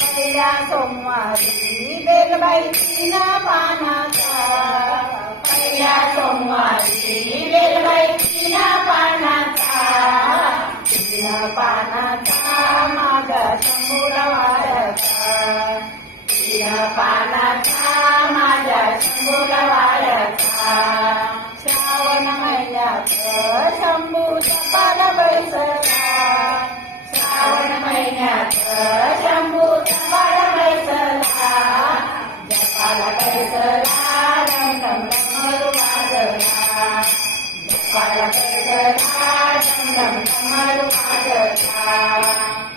पहिल्या सोमवारी बेलबाई तीन पानाचा पहिल्या सोमवारी बेलबाई तीन पानाचा पानाचा माझा शंभूला वाढता. पानाचा माझ्या शंभूला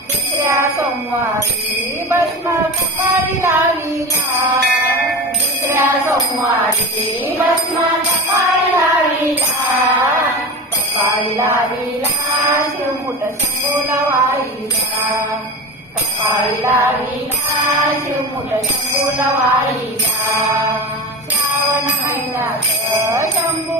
दुसऱ्या सोमवारी भस्म कपाळी लाविला दुसऱ्या सोमवारी भस्म कपाळी लाविला कपाळी लाविला शिवमुठ शंभूला वाहिला कपाळी लाविला शिवमुठ शंभूला वाहिला श्रावण शंभू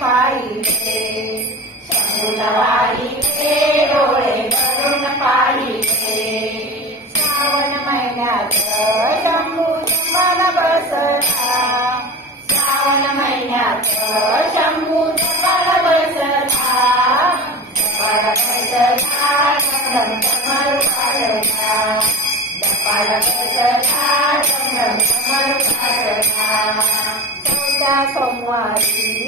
पाहिजे पाहिले ते डोळे भरून पाहिजे श्रावण महिन्यात शंभू जपाला बसला श्रावण महिन्यात शंभू जपाला बसला सोमवारी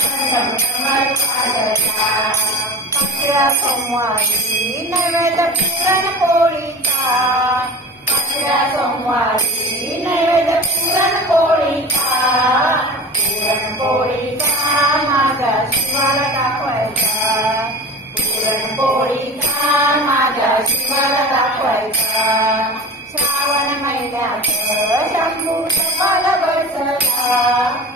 शिवमुठ श्रावण महिन्यात शंभू जपाला सोमवारी नैवेद्य पुरण पोळीचा सोमवारी नैवेद्य पुरण पोळीचा पुरण पोळीचा शिवाला दाखवायचा पुरण पोळीचा माझ्या शिवाला दाखवायचा श्रावण महिन्यात शंभू बसला.